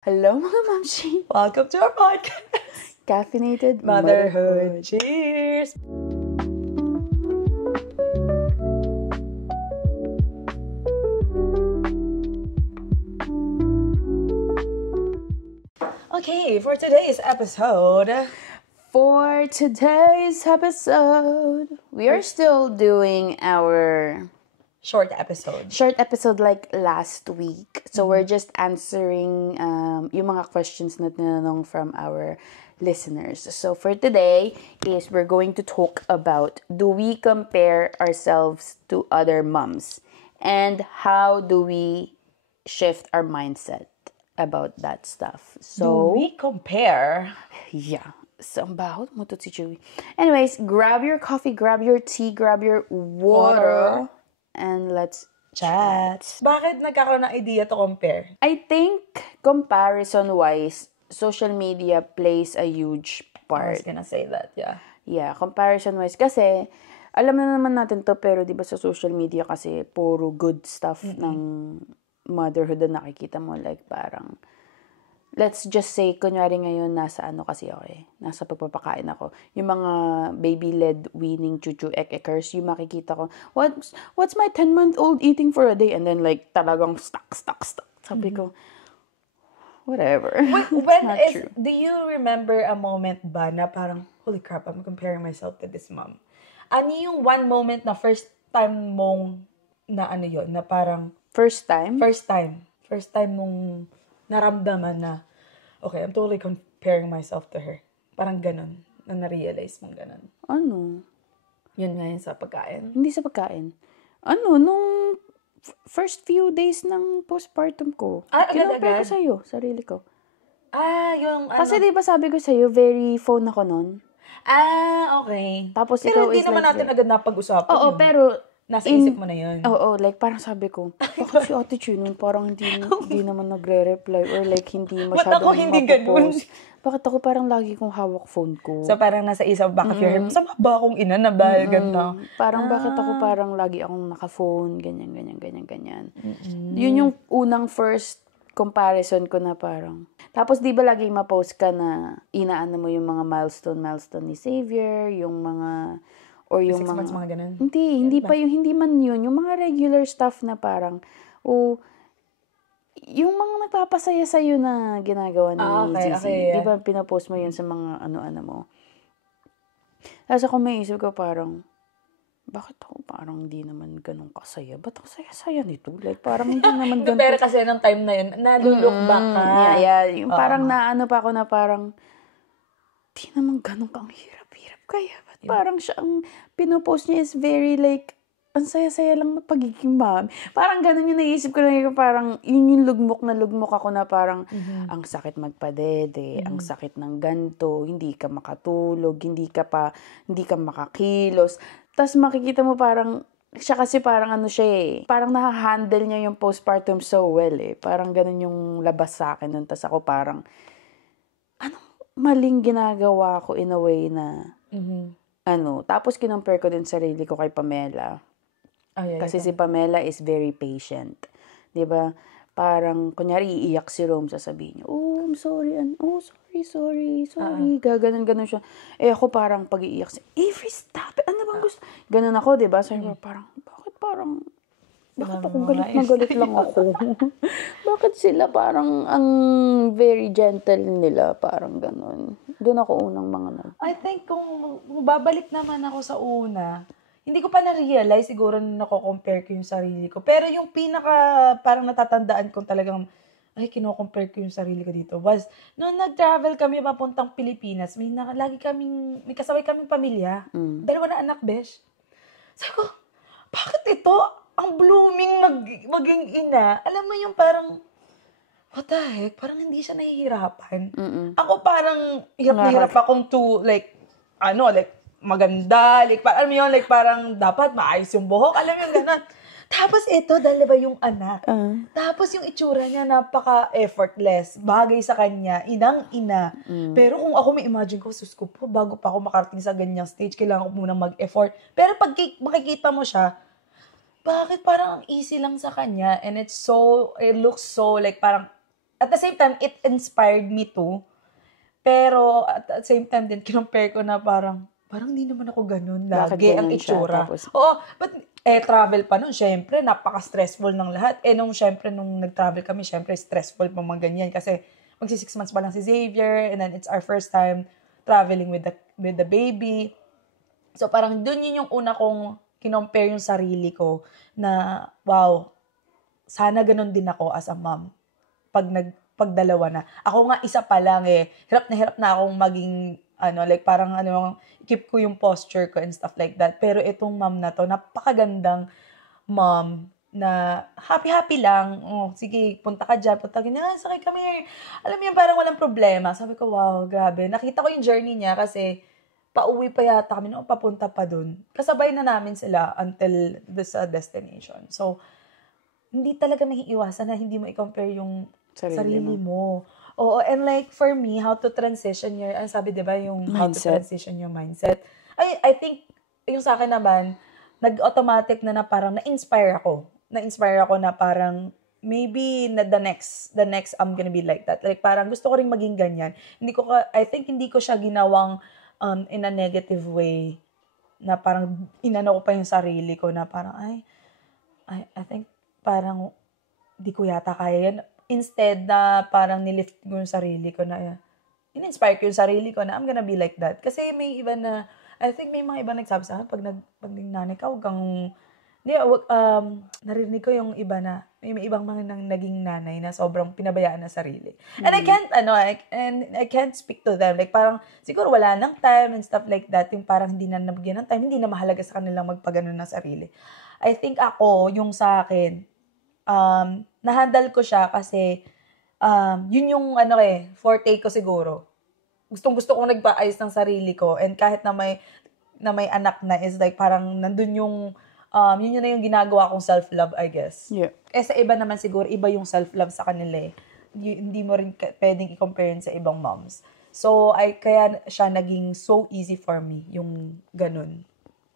Hello mga mamshi! Welcome to our podcast, Caffeinated Motherhood. Cheers! Okay, for today's episode, For today's episode, we are still doing our short episode. short episode like last week. So we're just answering yung mga questions na tinanong from our listeners. So for today is we're going to talk about, do we compare ourselves to other moms? And how do we shift our mindset about that stuff? So We compare. yeah. So, ang baho mo to si Chewy. Anyways, grab your coffee, grab your tea, grab your water, and let's Chat. Bakit nagkakaroon ng idea to compare? I think, comparison-wise, social media plays a huge I part. was gonna say that, yeah. Yeah, comparison-wise. Kasi, alam na naman natin to, pero di ba sa social media kasi, puro good stuff ng motherhood na nakikita mo. Like, parang, let's just say, kunyari ngayon, nasa ano kasi ako nasa pagpapakain ako. Yung mga baby-led weaning chuchu ekers, yung makikita ko, what's my 10-month-old eating for a day? And then like, talagang stuck. Sabi ko, whatever. When do you remember a moment ba na parang, holy crap, I'm comparing myself to this mom? Ano yung one moment na first time mong, na ano yun, na parang, First time mong naramdaman na, okay, I'm totally comparing myself to her. Parang ganun, na na-realize mong ganun. ano? Yun nga yun sa pagkain. Hindi sa pagkain. Ano, nung first few days ng postpartum ko, kinompare ko agad-agad? sa'yo, sarili ko. Yung ano. Kasi di ba sabi ko sa'yo, very phone ako nun. Okay. Tapos Pero ikaw hindi is naman like, natin agad napag-usapan oo, yun. pero Nasa isip mo na yun. Oo, like parang sabi ko, bakit si Ate Chino parang hindi naman nagre-reply or like hindi masyadong ako hindi ganun? mapopost. Bakit ako parang lagi kong hawak phone ko? So parang nasa isang back of your head, masama ba akong ina na dahil ganito? Parang bakit ako parang lagi akong naka-phone, ganyan. Yun yung unang first comparison ko na parang. Tapos di ba laging ma-post ka na inaano mo yung mga milestone ni Xavier, yung mga or yung 6 months, mga ganun? Hindi man yun. Yung mga regular stuff na parang, yung mga nagpapasaya sa'yo na ginagawa ni Zizi. okay, yeah. Di ba pinapost mo yun sa mga ano-ano mo? Tapos ako may isip ko parang, bakit ako parang hindi naman ganun kasaya? Ba't ang saya-saya nito? Like, parang hindi naman ganun. Pero kasi nung time na yun, nalulok back ka. Yeah. Yung parang naano pa ako na parang, di naman ganun kang hirap-hirap. Kaya ba't parang siya, ang pinopost niya is very like, ang saya-saya lang na pagiging mom. Parang ganun yung naisip ko lang, parang yun yung lugmok ako na parang ang sakit magpadede, ang sakit ng ganto, hindi ka makatulog, hindi ka makakilos. Tapos makikita mo parang, siya kasi parang ano siya parang nahahandle niya yung postpartum so well Parang ganun yung labas sa akin nun. Tapos ako parang, anong maling ginagawa ko in a way na, tapos kinompare ko din sarili ko kay Pamela. Kasi si Pamela is very patient. 'Di ba? Parang kunyari iiyak si Rome, sasabihin niya, "Oh, I'm sorry." Sorry. Gaganon siya. Ako parang pag-iiyak siya, "Avery, stop it. Ano bang gusto?" Ganon ako, 'di ba? Sabi ko bakit ako galit lang ako? Bakit sila parang ang very gentle nila, parang ganon. Doon ako unang mga I think kung babalik naman ako sa una, hindi ko pa na-realize siguro na nako-compare ko yung sarili ko. Pero yung pinaka parang natatandaan ko talagang, kino-compare ko yung sarili ko dito was, nung nag-travel kami papuntang Pilipinas, may kasabay kaming pamilya. 2 na anak, besh. Sabi ko, bakit ito? Ang blooming maging ina. Alam mo yung parang, what the heck? Parang hindi siya nahihirapan. Ako parang, hirap akong maganda, alam mo yun, parang dapat maayos yung buhok, alam mo yung gano'n. Tapos ito, dalawa yung anak. Tapos yung itsura niya, napaka-effortless, bagay sa kanya, inang-ina. Pero kung ako may imagine ko, sus ko po, bago pa ako makarating sa ganyang stage, kailangan ko munang mag-effort. Pero pag makikita mo siya, bakit parang ang easy lang sa kanya, and it looks so, like parang, at the same time, it inspired me too. Pero at the same time din, kinompare ko na parang hindi naman ako ganun Bakit lagi ang ganun siya? itsura. Tapos, Oo, but travel pa nun, syempre, napaka-stressful ng lahat. Nung nag-travel kami, syempre, stressful pa mga ganyan. Kasi, 6 months pa lang si Xavier, and then it's our first time traveling with the baby. So, parang dun yun yung una kong kinompare yung sarili ko na, wow, sana ganun din ako as a mom. Pag dalawa na. Ako nga isa pa lang hirap na akong maging, parang keep ko yung posture ko and stuff like that. Pero itong mom na to, napakagandang mom na happy lang. Oh, sige, punta ka dyan, sakay kami. Alam mo yun, parang walang problema. Sabi ko, wow, grabe. Nakita ko yung journey niya kasi pauwi pa yata kami, papunta pa dun. Kasabay na namin sila until sa destination. So, hindi talaga may iwasan na hindi mo i-compare yung sarili mo. Oo, and like for me, how to transition your, sabi diba yung mindset. How to transition your mindset. I think, yung sa akin naman, nag-automatic na parang na-inspire ako. Na-inspire ako na parang, maybe na the next I'm gonna be like that. Like parang gusto ko ring maging ganyan. I think hindi ko siya ginawang in a negative way na parang inano ko pa yung sarili ko na parang, I think parang di ko yata kaya yan. Instead na parang nilift ko yung sarili ko na, in-inspire ko yung sarili ko na I'm gonna be like that. Kasi may iba na, I think may mga iba nagsabi sa akin, pag nanay ka, huwag kang, narinig ko yung iba na, may ibang mga naging nanay na sobrang pinabayaan na sarili. And I can't speak to them. Like parang, siguro wala nang time and stuff like that. Yung parang hindi na nabigyan ng time, hindi na mahalaga sa kanilang magpagano ng sarili. I think ako, yung sa akin, na-handle ko siya kasi yun yung forte ko siguro. Gustong-gusto kong nagpaayos ng sarili ko and kahit na may anak na is like parang nandun yung yun na yung ginagawa kong self-love, I guess. Yeah. Sa iba naman siguro, iba yung self-love sa kanila hindi mo rin pwedeng i-compare yun sa ibang moms. So, kaya siya naging so easy for me, yung ganun.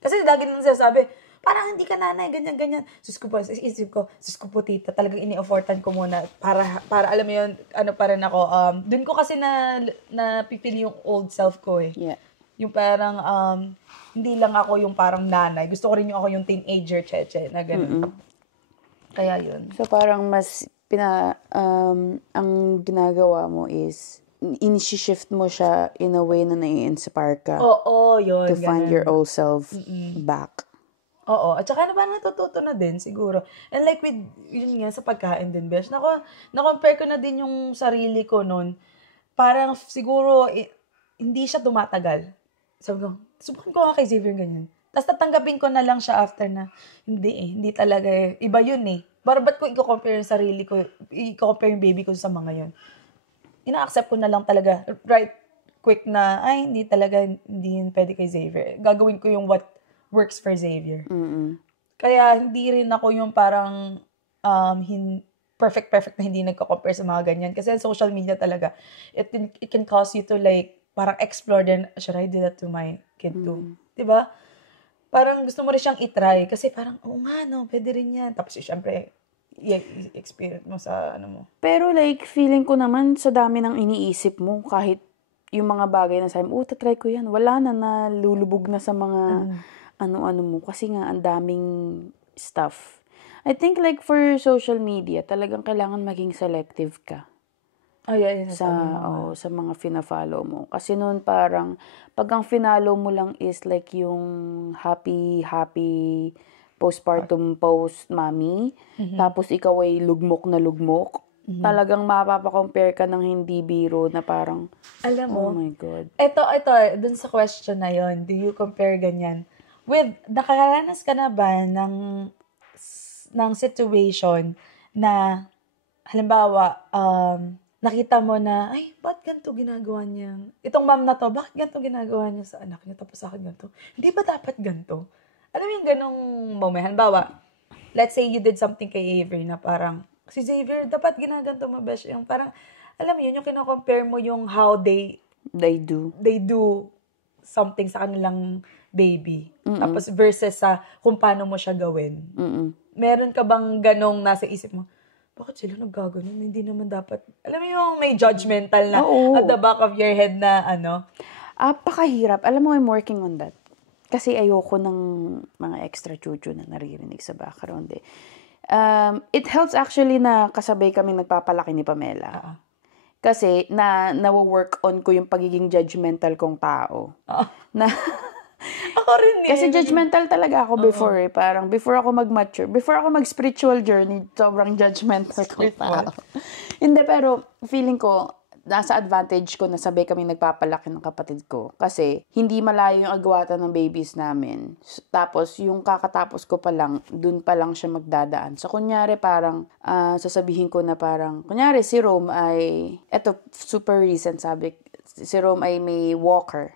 Kasi lagi nang sinasabi, parang hindi ka nanay, ganyan. Sus ko po, tita, talagang ini-offertan ko muna para alam mo yun, pa rin ako. Dun ko kasi na pipili yung old self ko Yeah. Yung parang, hindi lang ako yung parang nanay. Gusto ko rin yung ako yung teenager, cheche, na ganun. Kaya yun. So, parang mas, ang ginagawa mo is, in-shift mo siya in a way na nai-inspire ka. Oo, yun. To find your old self back. Oo. At saka parang natututo na din, siguro. And like with, yun nga, sa pagkain din, Besh. Na-compare ko na din yung sarili ko nun. Parang siguro, hindi siya tumatagal. Sabi ko, subukan ko nga kay Xavier ganyan. Tapos tatanggapin ko na lang siya after na, hindi talaga iba yun Pero ba't ko i-compare yung sarili ko, i-compare yung baby ko sa mga yun? Ina-accept ko na lang talaga, right, quick na, hindi yun pwede kay Xavier. Gagawin ko yung what works for Xavier. Mm-mm. Kaya hindi rin ako yung parang perfect na hindi nagko-compare sa mga ganyan. Kasi social media talaga, it can cause you to like, parang explore din, should I do that to my kid too? Diba? Parang gusto mo rin siyang itry. Kasi parang, pwede rin yan. Tapos syempre, i-experience mo sa mo. Pero like, feeling ko naman sa dami ng iniisip mo, kahit yung mga bagay na sabi mo, tatry ko yan. Wala na lulubog na sa mga ano-ano mo. Kasi nga, ang daming stuff. I think like for social media, talagang kailangan maging selective ka. Sa mga fina-follow mo. Kasi noon parang, pag ang finalo mo lang is like yung happy postpartum post-mommy, tapos ikaw ay lugmok na lugmok, talagang mapapakompare ka ng hindi biro na parang, alam mo, oh my God. Ito, dun sa question na yon, do you compare ganyan? Nakaranas ka na ba ng situation na, halimbawa, nakita mo na, ba't ganito ginagawa niya? Itong mom na to, bakit ganito ginagawa niya sa anak niya? Tapos sa akin ganito. Hindi ba dapat ganito? Alam mo yung ganong moment? Halimbawa, let's say you did something kay Avery na parang, si Xavier, dapat ginaganto mo, besh. Yung parang, alam mo yun, yung kino-compare mo yung how they do something sa kanilang baby. Tapos versus sa kung paano mo siya gawin. Meron ka bang ganong nasa isip mo? bakit sila naggaganon? Hindi naman dapat, alam mo yung may judgmental na Oo. at the back of your head na Pakahirap. Alam mo, I'm working on that. Kasi ayoko ng mga extra chuchu na naririnig sa background eh. It helps actually na kasabay kami nagpapalaki ni Pamela. Kasi nawo-work on ko yung pagiging judgmental kong tao. Na Ako rin eh. kasi judgmental talaga ako before eh. Parang before ako mag-mature, before ako mag-spiritual journey, sobrang judgmental kong tao. Hindi, pero feeling ko, nasa advantage ko na sabay kami nagpapalaki ng kapatid ko. Kasi hindi malayo yung agwatan ng babies namin. Tapos yung kakatapos ko pa lang, dun pa lang siya magdadaan. So kunyari parang, sasabihin ko na parang, kunyari si Rome ay, eto super recent sabi, si Rome ay may walker.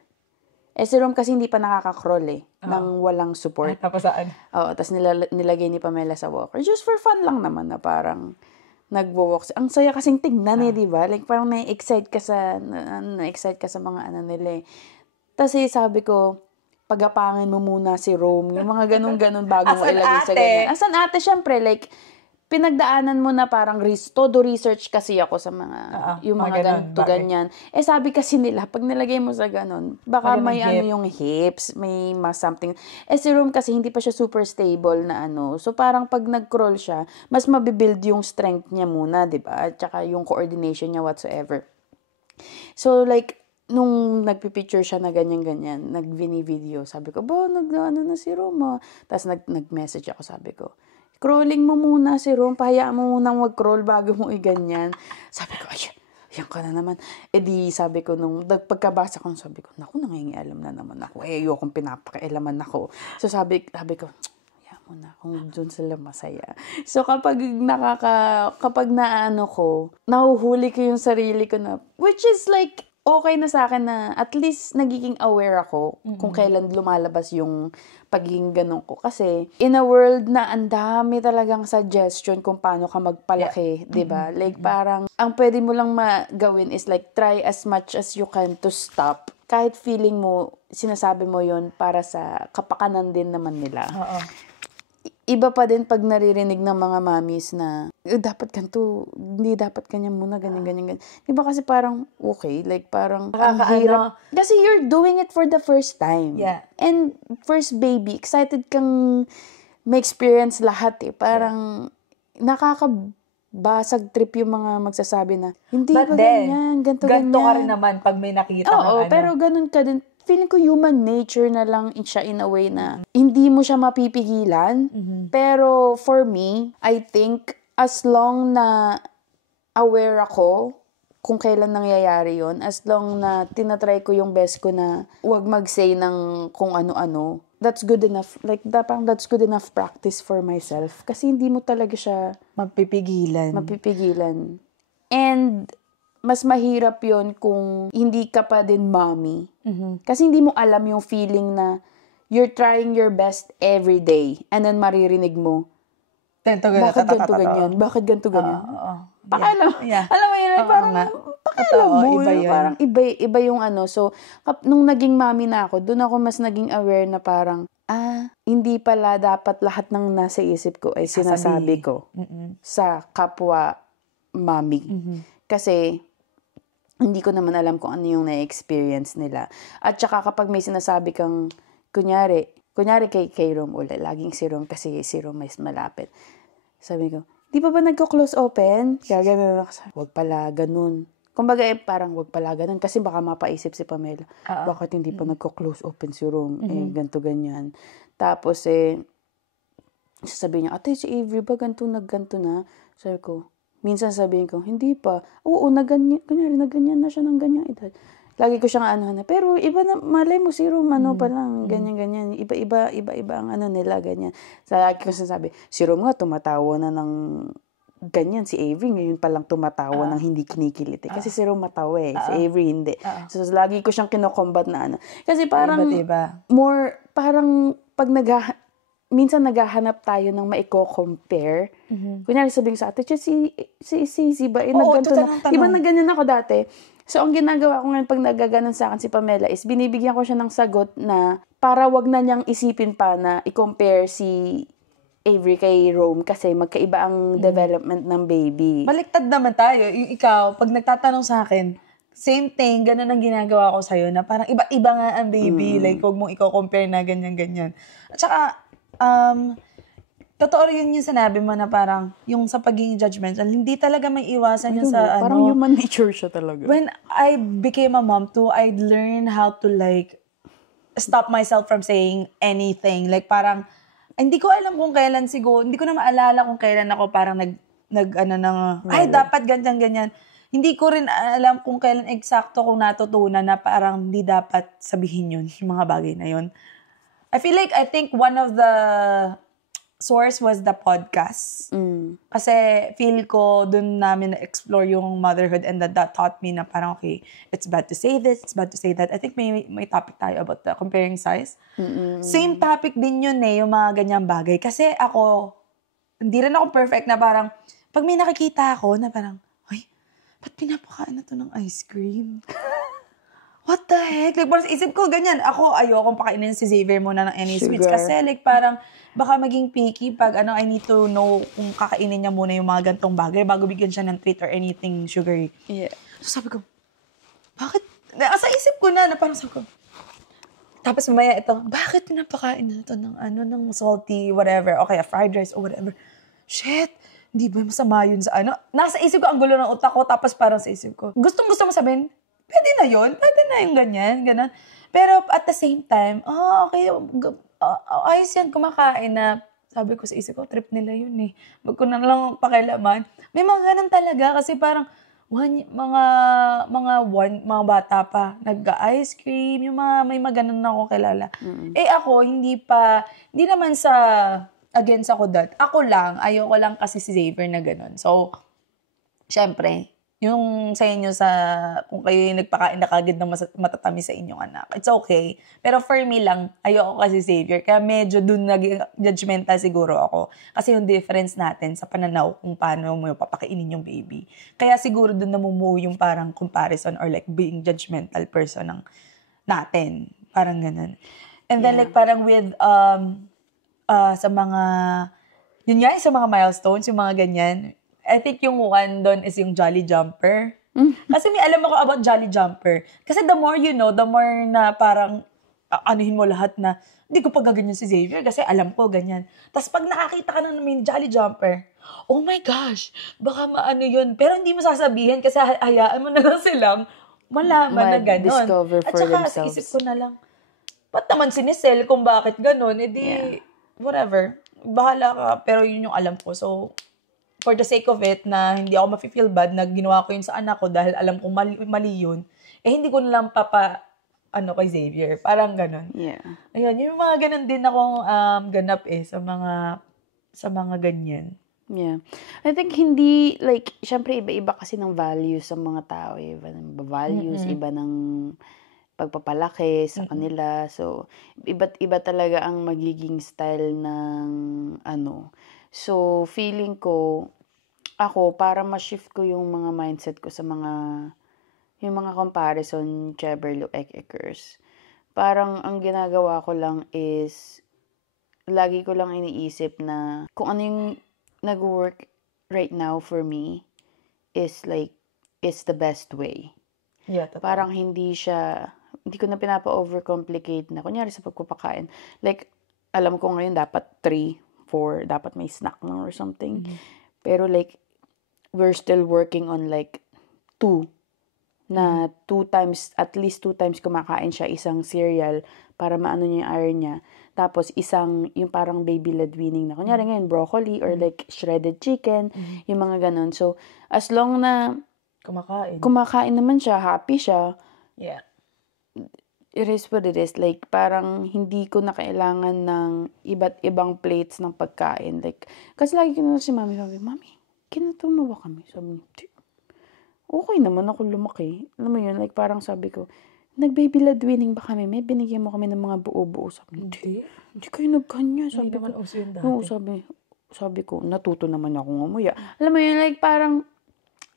Si Rome kasi hindi pa nakaka-crawl eh, nang walang support. Tapos saan? Oo, tapos nilagay ni Pamela sa walker. Just for fun lang naman na parang, nagwo-walk. Ang saya kasing tingnan eh, di ba? Like, parang na-excite ka sa mga ano nila eh. Tapos sabi ko, pagapangin mo muna si Rome. Yung mga ganun-ganun bago mo ilagay sa ganyan. As an ate, syempre, like, pinagdaanan mo na parang todo research kasi ako sa mga, yung mga ganito, ganyan. Sabi kasi nila, pag nilagay mo sa ganun, baka may yung hips, may something. Si Rome kasi hindi pa siya super stable na ano. So, parang pag nag-crawl siya, mas mabibuild yung strength niya muna, di ba? At saka yung coordination niya whatsoever. So, like, nung nagpipicture siya na ganyan-ganyan, nag-video, sabi ko, nag-ano na si Rome. Tapos nag-message ako, sabi ko, crawling mo muna si Rome, pahayaan mo munang mag-crawl bago mo i-ganyan. Sabi ko, yan ka na naman. Di sabi ko, nung pagkabasa ko, sabi ko, naku, nangingialam na naman ako. Ayokong pinapakailaman ako. So sabi ko, hayaan mo na, kung doon sila masaya. So kapag naano ko, nahuhuli ko yung sarili ko na, which is like, okay na sa akin na at least nagiging aware ako kung kailan lumalabas yung pagiging ganun ko. Kasi in a world na ang dami talagang suggestion kung paano ka magpalaki, di ba? Like parang ang pwede mo lang magawin is like try as much as you can to stop. Kahit feeling mo, sinasabi mo yon para sa kapakanan din naman nila. Iba pa din pag naririnig ng mga mommies na dapat ganito, hindi dapat kanya muna, ganyan. Diba kasi parang, okay, like parang, ang hirap. Kasi you're doing it for the first time. Yeah. And first baby, excited kang ma-experience lahat eh. Parang, nakakabasag trip yung mga magsasabi na, hindi ba ganyan, ganito ka rin naman pag may nakita Oo, pero ganun ka din. Feeling ko human nature na lang siya in a way na hindi mo siya mapipigilan. Pero for me, I think as long na aware ako kung kailan nangyayari yon, as long na tinatry ko yung best ko na wag mag-say ng kung ano-ano, that's good enough. Like, that's good enough practice for myself. Kasi hindi mo talaga siya mapipigilan. And mas mahirap yon kung hindi ka pa din mommy. Kasi hindi mo alam yung feeling na you're trying your best every day and then maririnig mo, bakit ganito ganyan? Alam mo yun, parang pakialam mo. Parang iba yung ano. So, nung naging mommy na ako, doon ako mas naging aware na parang, hindi pala dapat lahat ng nasa isip ko ay sinasabi ko sa kapwa mommy. Kasi, hindi ko naman alam kung ano yung na-experience nila. At saka kapag may sinasabi kang, kunyari kay Rome ulit, laging si Rome kasi si Rome may malapit. Sabi ko, di ba nagko-close open? Kaya gano'n ako sabi, wag pala ganun. Kumbaga parang wag pala ganun kasi baka mapaisip si Pamela, bakit hindi pa nagko-close open si Rome? Ganto ganyan. Tapos sasabihin niya, ate si Avery ba ganto na? Sabi ko, minsan sabihin ko, hindi pa. Oo, nagganyan na siya ng ganyang edad. Lagi ko siyang na. Pero iba na, malay mo si Rome, pa lang, ganyan. Iba ang nila, ganyan. So, lagi ko sinasabi, si Rome nga, tumatawa na ng ganyan. Si Avery, ngayon palang tumatawa ng hindi kinikilit. Kasi si Rome matawa si Avery hindi. So, lagi ko siyang kinokombat na Kasi parang, more, parang, pag minsan naghahanap tayo ng maiko-compare. Kunyari sabihin sa ate, si ba? Nagganto na. Iba na ganyan ako dati. So, ang ginagawa ko ngayon pag nagaganon sa akin si Pamela is binibigyan ko siya ng sagot na para wag na niyang isipin pa na i-compare si Avery kay Rome kasi magkaiba ang development ng baby. Baliktad naman tayo. Yung ikaw, pag nagtatanong sa akin, same thing, ganun ang ginagawa ko sa'yo na parang iba-iba nga ang baby. Like, huwag mong i-compare na ganyan-ganyan. At saka, totoo rin yung sinabi mo na parang yung sa pagiging judgmental, hindi talaga may iwasan yun sa Parang human nature siya talaga. When I became a mom too, I'd learn how to like stop myself from saying anything. Like parang, hindi ko alam kung kailan siguro, hindi ko na maalala kung kailan ako parang ay dapat ganyan-ganyan. Hindi ko rin alam kung kailan eksakto kung natutunan na parang hindi dapat sabihin yun, yung mga bagay na yun. I think one of the source was the podcast. Kasi feel ko dun namin na-explore yung motherhood and that taught me na parang, okay, it's bad to say this, it's bad to say that. I think may topic tayo about the comparing size. Same topic din yun yung mga ganyang bagay. Kasi ako, hindi rin ako perfect na parang, pag may nakikita ako na parang, ay, ba't pinapakain na to ng ice cream? What the heck? Like, parang sa isip ko, ganyan. Ako, ayokong pakainin si Xavier muna ng any sweets. Kasi, like, parang, baka maging picky pag, I need to know kung kakainin niya muna yung mga gantong bagay bago bigyan siya ng treat or anything sugary. Yeah. So, sabi ko, bakit? Sa isip ko na parang sabi ko, tapos mamaya ito, bakit pinapakain na ito ng salty, whatever, okay, a fried rice or whatever. Shit! Hindi ba masama yun sa Nasa isip ko, ang gulo ng utak ko, tapos parang sa isip ko, gustong-gusto mo sabihin, pwede na yun. Pwede na yung ganyan. Ganun. Pero at the same time, okay, ayos yan kumakain na, sabi ko sa isip ko, trip nila yun eh. Wag ko na lang pakialaman. May mga ganun talaga kasi parang, mga bata pa, nag-ice cream, yung may mga ganun na ako kilala. Ako, hindi naman sa against ako that. Ako lang, ayoko lang kasi si Xavier na ganun. So, syempre, yung sa inyo kung kayo yung nagpakain na kagad ng matatamis sa inyong anak, it's okay. Pero for me lang, ayoko kasi Xavier. Kaya medyo dun nag-judgmental siguro ako. Kasi yung difference natin sa pananaw kung paano mo papakainin yung baby. Kaya siguro dun namumuo yung parang comparison or like being judgmental person natin. Parang ganun. And then like parang with, sa mga, yun nga, sa mga milestones, yung mga ganyan, I think yung one doon is yung Jolly Jumper. Kasi may alam ako about Jolly Jumper. Kasi the more you know, the more na parang anuhin mo lahat na hindi ko pa gaganyan si Xavier kasi alam ko ganyan. Tapos pag nakakita ka na may Jolly Jumper, oh my gosh, baka maano yun. Pero hindi mo sasabihin kasi hayaan mo na lang silang malaman na gano'n. Discover for themselves. At saka isip ko na lang, ba't naman sinisell kung bakit gano'n? Whatever. Bahala ka. Pero yun yung alam ko. So, for the sake of it, na hindi ako mafe-feel bad na ginawa ko yun sa anak ko dahil alam kong mali yun, hindi ko na lang kay Xavier. Parang ganun. Yeah. Ayun, yung mga ganun din akong ganap sa mga ganyan. Yeah. I think hindi, like, syempre iba-iba kasi ng values sa mga tao. Iba ng values, iba ng pagpapalaki sa kanila. So, iba talaga ang magiging style ng So, feeling ko, ako, para ma-shift ko yung mga mindset ko sa yung mga comparison, Cheberlo, Ekers. Parang, ang ginagawa ko lang is, lagi ko lang iniisip na, kung ano yung nag-work right now for me, is the best way. Yeah, totoo. Parang hindi ko na pinapa-overcomplicate na, kunyari sa pagpapakain. Like, alam ko ngayon dapat 3, 4, dapat may snack na or something. Pero like, we're still working on like 2. Na 2 times, at least 2 times kumakain siya isang cereal para maano niya yung iron niya. Tapos yung parang baby-led weaning na. Kunyari ngayon, broccoli or like shredded chicken, yung mga ganun. So, as long na kumakain naman siya, happy siya. Yeah. It is what it is. Like, parang hindi ko na kailangan ng iba't ibang plates ng pagkain. Like, kasi lagi ko na si Mami, kinatuwa ba kami? Sabi niya, okay naman ako lumaki. Alam mo yun, like, parang sabi ko, nag-baby led weaning ba kami? May binigyan mo kami ng mga buo-buo. Sabi niya, hindi kayo nagkanya. Sabi ko, naman uso yun dati. Oo, sabi ko, natuto naman ako ngumuya. Alam mo yun, like, parang,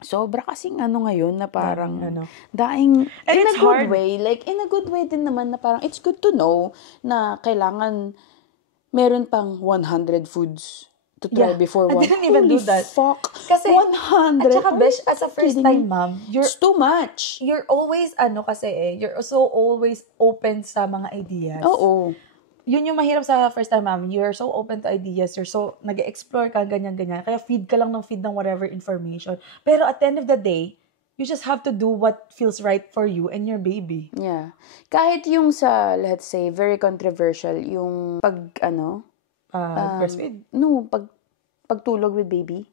sobra kasing ngayon na parang daing in a good way. Like, in a good way din naman na parang it's good to know na kailangan meron pang 100 foods to try before I one. didn't even do Holy that. fuck. Kasi, 100? at saka, besh, as a kidding first-time me? mom, It's too much. you're always, you're so always open sa mga ideas. Oo. Yun yung mahirap sa first-time mom. You're so open to ideas. You're so, nag-explore ka, ganyan-ganyan. Kaya feed ka lang ng whatever information. Pero at the end of the day, you just have to do what feels right for you and your baby. Yeah. Kahit yung sa, let's say, very controversial, yung Breastfeed. no, pagtulog with baby.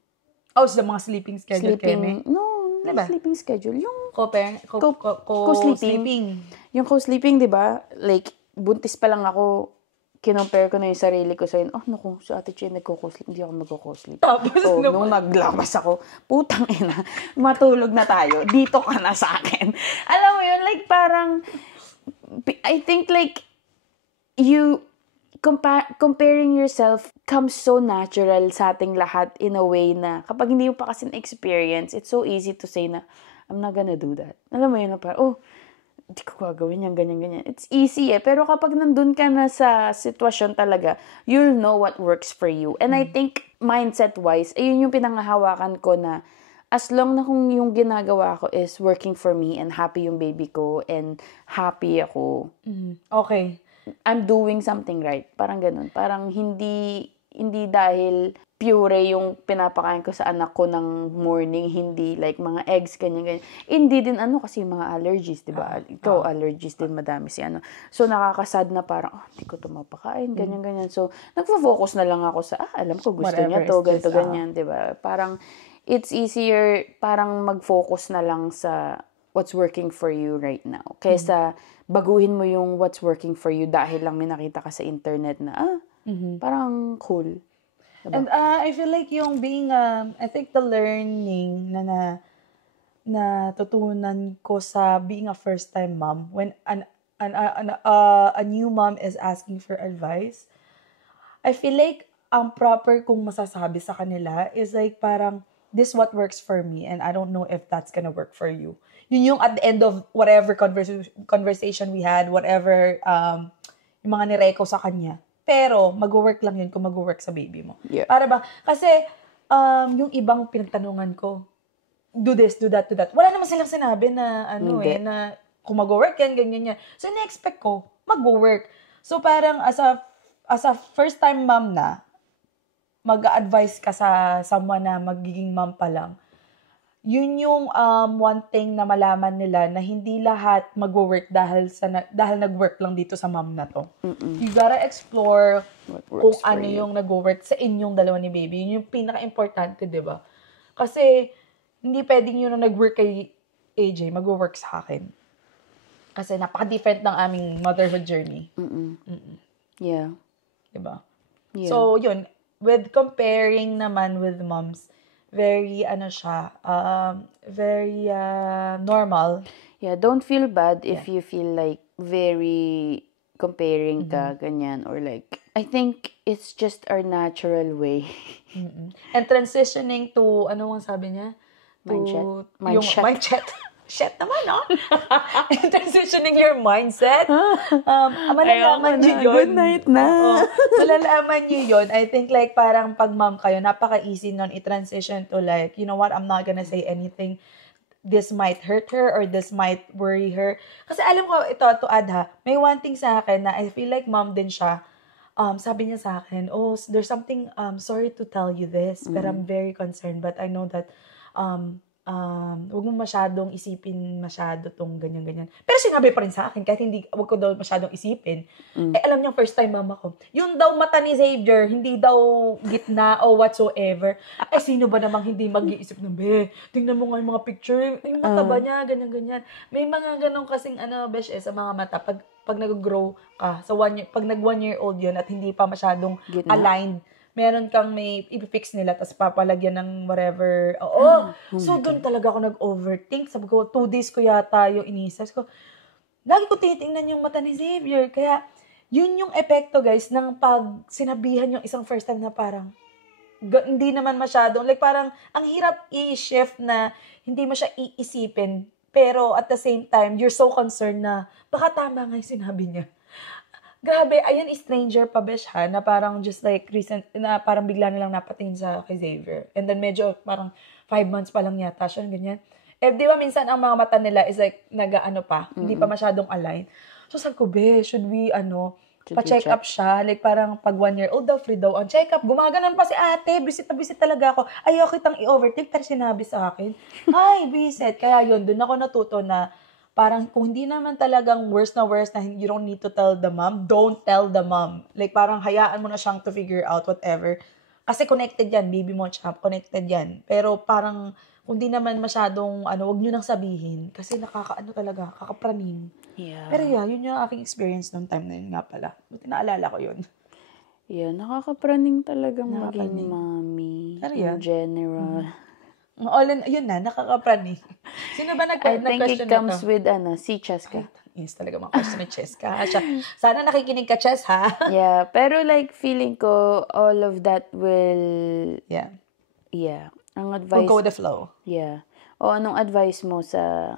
Oh, sa mga sleeping schedule, Keme? No, Diba? sleeping schedule. Yung Co-sleeping. Yung co-sleeping, di ba? Like, buntis pa lang ako, kinompare ko na yung sarili ko sa naku, si Ate Che nagko-co-sleep, hindi ako magko-co-sleep. Tapos, nung naglabas ako, putang ina, matulog na tayo, dito ka na sa akin. Alam mo yun, like, parang, I think, like, comparing yourself comes so natural sa ating lahat in a way na kapag hindi mo pa kasi na-experience, it's so easy to say na, I'm not gonna do that. Alam mo yun na parang, hindi ko gagawin yan, ganyan. It's easy pero kapag nandun ka na sa sitwasyon talaga, you'll know what works for you. And I think, mindset-wise, ayun yung pinangahawakan ko na as long na kung yung ginagawa ko is working for me and happy yung baby ko and happy ako. Okay. I'm doing something right. Parang ganun. Parang hindi dahil pure yung pinapakain ko sa anak ko ng morning, hindi like mga eggs, ganyan. Hindi din kasi yung mga allergies, di ba? Ikaw, allergies din, madami si So, nakakasad na parang, hindi ko ito mapakain, ganyan. So, nagfo-focus na lang ako sa, alam ko, gusto niya to, ganito, ganyan, di ba? Parang, it's easier, parang mag-focus na lang sa what's working for you right now. Kaysa, baguhin mo yung what's working for you dahil lang may nakita ka sa internet na, parang cool. Diba? And I feel like yung being, I think the learning na tutunan ko sa being a first-time mom, when a new mom is asking for advice, I feel like ang proper kong masasabi sa kanila is like parang, this what works for me and I don't know if that's gonna work for you. Yun yung at the end of whatever conversation we had, whatever yung mga nireko sa kanya. Pero, mag-work lang yun kung mag-work sa baby mo. Yeah. Para ba? Kasi, yung ibang pinagtanungan ko, do this, do that, do that. Wala naman silang sinabi na, na kung mag-work yan, ganyan yan. So, na-expect ko, mag-work. So, parang, as a first-time mom na, mag-a-advise ka sa someone na magiging mom pa lang, yun yung one thing na malaman nila na hindi lahat mag-work dahil nag-work lang dito sa mom na to. You gotta explore kung ano yung nag-work sa inyong dalawa ni baby. Yun yung pinaka-importante, di ba? Kasi hindi pwedeng yun na nag-work kay AJ, mag-work sa akin. Kasi napaka-different ng aming motherhood journey. Yeah. Diba? Yeah. So, yun. With comparing naman with moms, very normal. Yeah, don't feel bad if you feel like very comparing ka, ganyan, or like, I think it's just our natural way. And transitioning to, ano ang sabi niya? Mindset. Shit naman, no? And transitioning your mindset. Malalaman nyo yun. Good night na. Malalaman nyo yun. I think like parang pag mom kayo, napaka-easy nun i-transition to like, you know what, I'm not gonna say anything. This might hurt her or this might worry her. Kasi alam ko, ito, to add ha, may one thing sa akin na I feel like mom din siya. Sabi niya sa akin, there's something, sorry to tell you this, but I'm very concerned. But I know that, huwag mo masyadong isipin masyado tong ganyan-ganyan. Pero sinabi pa rin sa akin, kahit huwag ko daw masyadong isipin. Alam niyo, first time mama ko, yung daw mata ni Xavier, hindi daw gitna o whatsoever. Sino ba namang hindi mag-iisip ng, tingnan mo nga yung mga picture, yung mata ba niya, ganyan-ganyan. May mga ganong kasing, besh, sa mga mata, pag nag-grow ka, pag nag 1 year old yun at hindi pa masyadong gitna? Aligned, meron kang may i-fix nila tapos papalagyan ng whatever. So, doon talaga ako nag-overthink. Sabi ko, 2 days ko yata yung inisas ko. Lagi ko titingnan yung mata ni Xavier. Kaya, yun yung epekto, guys, ng pag sinabihan yung isang first time na parang, hindi naman masyadong, like parang, ang hirap i-shift na hindi mo siya iisipin. Pero, at the same time, you're so concerned na, baka tama nga yung sinabi niya. Grabe, ayun, stranger pa besh ha, na parang just like recent, na parang bigla na lang napatingin sa kay Xavier. And then medyo parang 5 months pa lang yata siya, ganyan. Eh, di ba minsan ang mga mata nila is like, nag-ano pa, hindi pa masyadong align. So sabi ko, should we, pa-check up siya? Like parang pag 1 year old daw, free daw ang check up. Gumaganon pa si ate, visit na visit talaga ako. Ayaw kitang i-overtake, pero sinabi sa akin, ay, visit. Kaya yun, dun ako natuto na, parang kung hindi naman talagang worst na you don't need to tell the mom, don't tell the mom. Like parang hayaan mo na siyang to figure out whatever. Kasi connected yan, baby mo, champ, connected yan. Pero parang kung di naman masyadong, wag nyo nang sabihin. Kasi talaga, kakapraning. Yeah. Pero yeah, yun yung aking experience noong time na yun nga pala. Buti naalala ko yun. Yeah, nakakapraning talagang maging mommy. Pero yeah. In general. Yun na, nakakapraning. Sino ba I think it nag-question na comes to? with, si Cheska. Yes, talaga mga question ni Cheska. Sana nakikinig ka, Ches, ha? Yeah, pero like, feeling ko, all of that will, Yeah. ang We'll advice, go with the flow. yeah. O anong advice mo sa,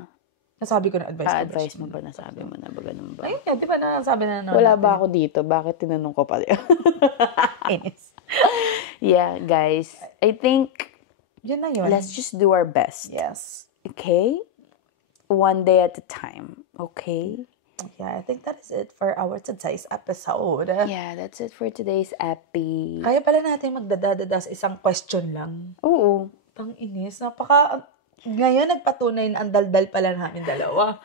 Nasabi ko na advice ko. advice mo ba? Nasabi mo na ba? Ganun ba? Ayun nga, di ba nasabi na naman Wala natin? ba ako dito? Bakit tinanong ko pa yun? Inis. Yeah, guys. I think, Yun na yun. let's just do our best. Yes. Okay? One day at a time. Okay? Yeah, I think that is it for our today's episode. Yeah, that's it for today's epi. Kaya pala natin magdadadada sa isang question lang. Oo. Pang inis. Ngayon nagpatunay na ang daldal pala namin dalawa.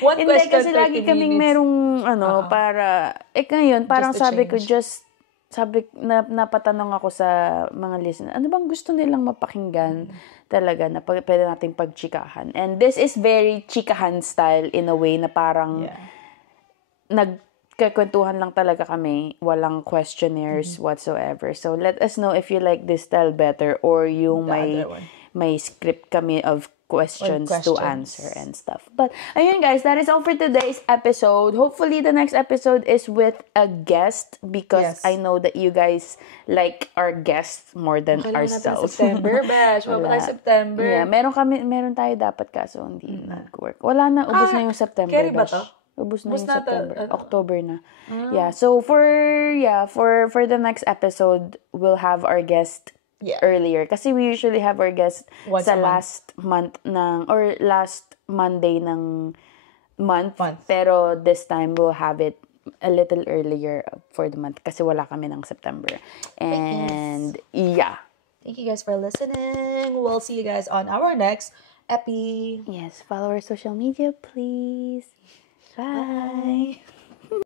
One Hindi, question, kasi lagi 30 kaming minutes. merong, para, ngayon, parang Just to sabi ko, change. napatanong ako sa mga listeners, ano bang gusto nilang mapakinggan talaga na pwede nating pagchikahan? And this is very chikahan style in a way na parang nagkakwentuhan lang talaga kami, walang questionnaires whatsoever. So let us know if you like this style better or yung may script kami of questions to answer and stuff. But, ayun guys, that is all for today's episode. Hopefully, the next episode is with a guest because I know that you guys like our guests more than ourselves. September, bash. Wala September. Yeah, meron tayo dapat kaso hindi nag-work. Wala na, ubos na yung September. Carry ba to? Ubos na yung September. October na. Yeah, so for the next episode, we'll have our guest earlier. Kasi we usually have our guest sa last Monday ng month. Pero this time, we'll have it a little earlier for the month kasi wala kami ng September. And, Thank you guys for listening. We'll see you guys on our next epi. Yes, follow our social media, please. Bye.